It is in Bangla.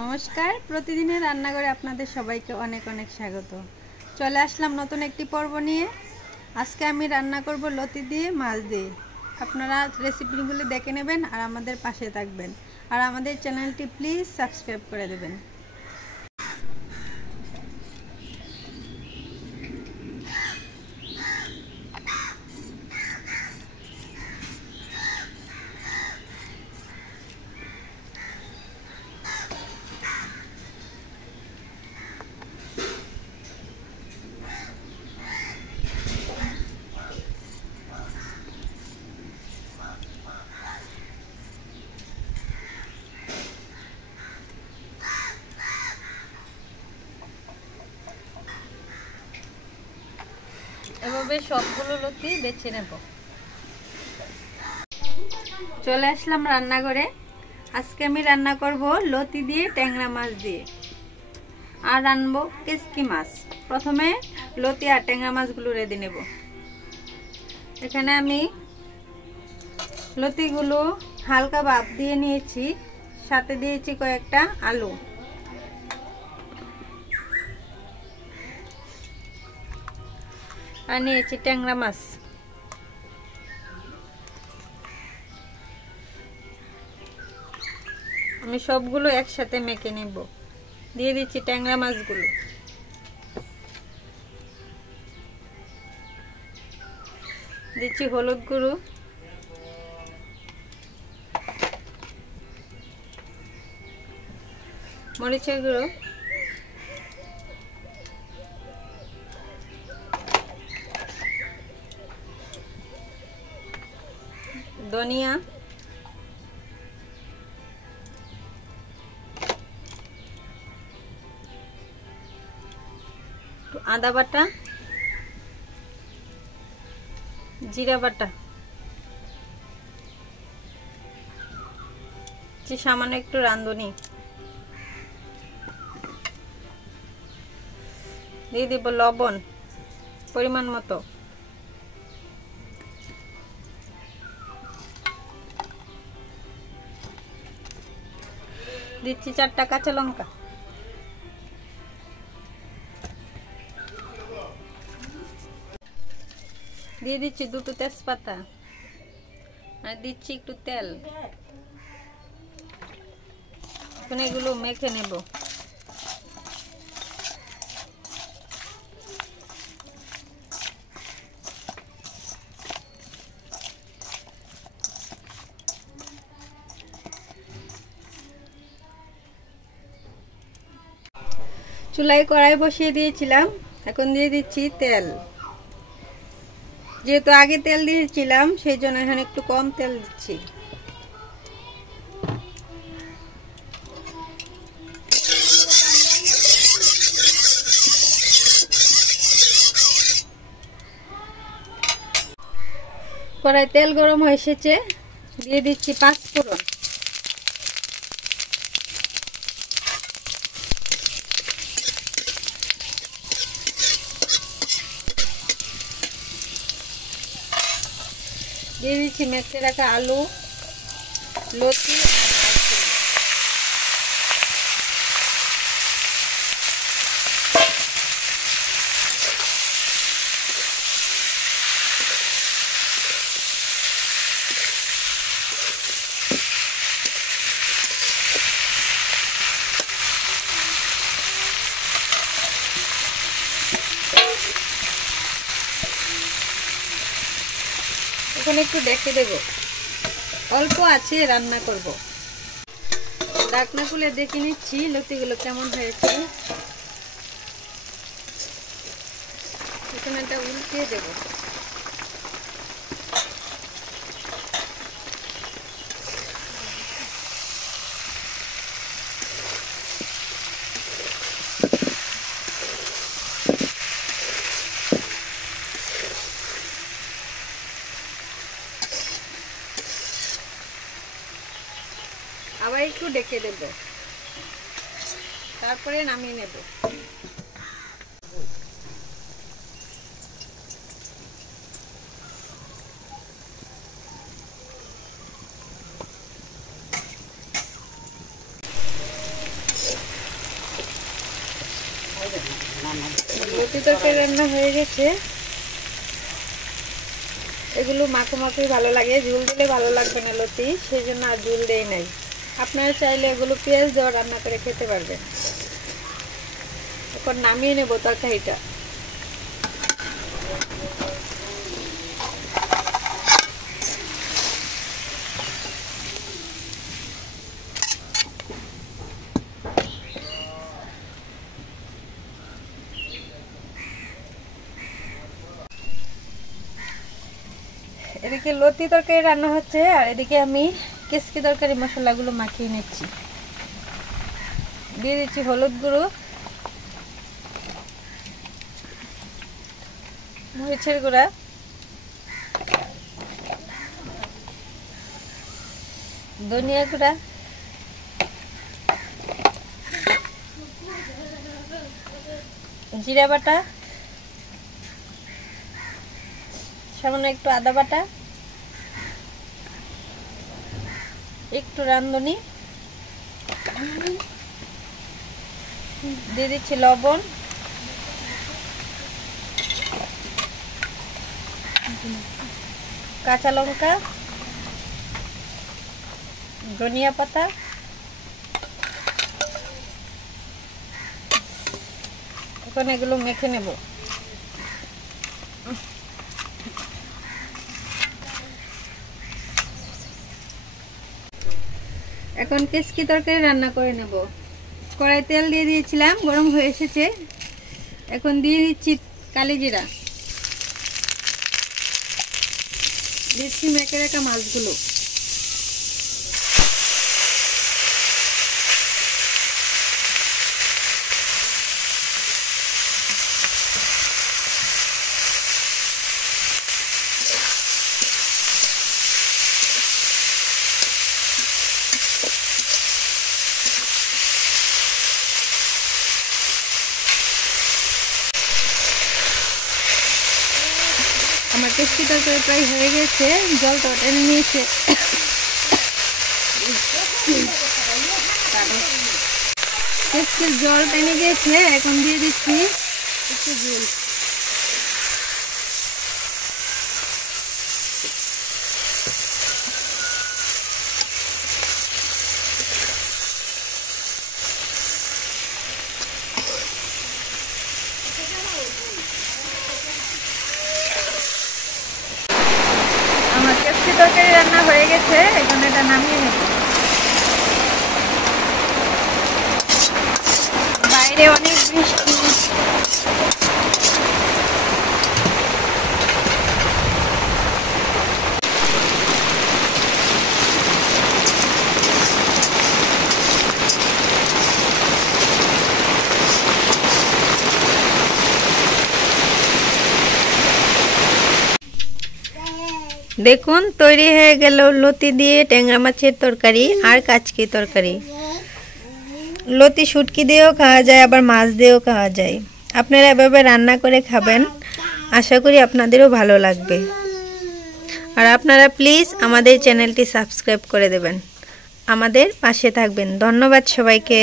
নমস্কার, প্রতিদিনের রান্নাঘরে আপনাদের সবাইকে অনেক অনেক স্বাগত। চলে আসলাম নতুন একটি পর্ব নিয়ে। আজকে আমি রান্না করব লতি দিয়ে মাছ দিয়ে। আপনারা রেসিপিগুলো দেখে নেবেন আর আমাদের পাশে থাকবেন, আর আমাদের চ্যানেলটি প্লিজ সাবস্ক্রাইব করে দেবেন। এভাবে সবগুলো লতি বেছে নেব। চলে আসলাম রান্নাঘরে। আজকে আমি রান্না করব লতি দিয়ে ট্যাংরা মাছ দিয়ে, আর রান্নবো কেসকি মাছ। প্রথমে লতি আর ট্যাংরা মাছগুলো রেঁধে নেব। এখানে আমি লতিগুলো হালকা ভাপ দিয়ে নিয়েছি, সাথে দিয়েছি কয়েকটা আলু। আর নিয়েছি ট্যাংরা মাছ। আমি সবগুলো একসাথে মেখে নেব। দিয়ে দিচ্ছি ট্যাংরা মাছগুলো। দিচ্ছি হলুদ গুঁড়ো, মরিচের গুঁড়ো, ধনিয়া, আদা বাটা, জিরা বাটা, সামান্য একটু রাঁধুনি দিয়ে দিব, লবণ পরিমাণ মতো, দিচ্ছি 4টা কাঁচা লঙ্কা, দিয়ে দিচ্ছি 2টো তেজপাতা, আর দিচ্ছি একটু তেল। এখন এগুলো মেখে নেব। চুলায় কড়াই বসিয়ে দিয়েছিলাম, এখন দিয়ে দিচ্ছি তেল। যেহেতু আগে তেল দিয়েছিলাম সেই জন্য এখানে একটু কম তেল দিচ্ছি। কড়াই তেল গরম হয়ে এসেছে, দিয়ে দিচ্ছি 5 ফোড়ন। দিয়ে দিচ্ছি মেখে রাখা আলু, লতি আর মাছগুলো। এখন একটু ডেকে দেব, অল্প আছে রান্না করব। ঢাকনা খুলে দেখে নিচ্ছি লতিগুলো কেমন হয়েছে। এখন এটা উল্টিয়ে দেব। আবার একটু ডেকে দেব, তারপরে নামিয়ে নেব। লতি তরকারি রান্না হয়ে গেছে। এগুলো মাখো মাখোই ভালো লাগে, ঝোল দিলে ভালো লাগবে না লতি, সেই জন্য আর ঝোল দেই নাই। আপনারা চাইলে এগুলো পেঁয়াজ দেওয়া রান্না করে খেতে পারবেন। এখন নামিয়ে নেব তরকারিটা। এদিকে লতি তরকারি রান্না হচ্ছে, আর এদিকে আমি কেসকি তরকারি মশলাগুলো মাখিয়ে নিচ্ছি। দিয়ে দিচ্ছি হলুদ গুঁড়ো, মরিচের গুঁড়া, ধনিয়া গুঁড়া, জিরা বাটা, সামান্য একটু আদা বাটা, একটু রাঁধুনি, দিয়ে দিচ্ছি লবণ, কাঁচা লঙ্কা, ধনিয়া পাতা, এখন এগুলো মেখে নেব। এখন কেসকি তরকারি রান্না করে নেব। কড়াই তেল দিয়ে দিয়েছিলাম, গরম হয়ে এসেছে। এখন দিয়ে দিচ্ছি কালিজিরা, দিচ্ছি মেখে রাখা মাছগুলো, আমার কেসকি তরকারি প্রায় হয়ে গেছে, জলটা টেনে নিয়েছে। কেসকির জল টেনে গিয়েছে, এখন দিয়ে দিচ্ছি একটু ঝোল। আমার কেসকি তরকারি রান্না হয়ে গেছে, এখন এটা নামিয়ে নেব। বাইরে অনেক বৃষ্টি। দেখুন তৈরি হয়ে গেল লতি দিয়ে ট্যাংরা মাছের তরকারি আর কাচকি তরকারি। লতি শুটকি দিয়েও খাওয়া যায়, আবার মাছ দিয়েও খাওয়া যায়। আপনারা এভাবে রান্না করে খাবেন, আশা করি আপনাদেরও ভালো লাগবে। আর আপনারা প্লিজ আমাদের চ্যানেলটি সাবস্ক্রাইব করে দেবেন, আমাদের পাশে থাকবেন। ধন্যবাদ সবাইকে।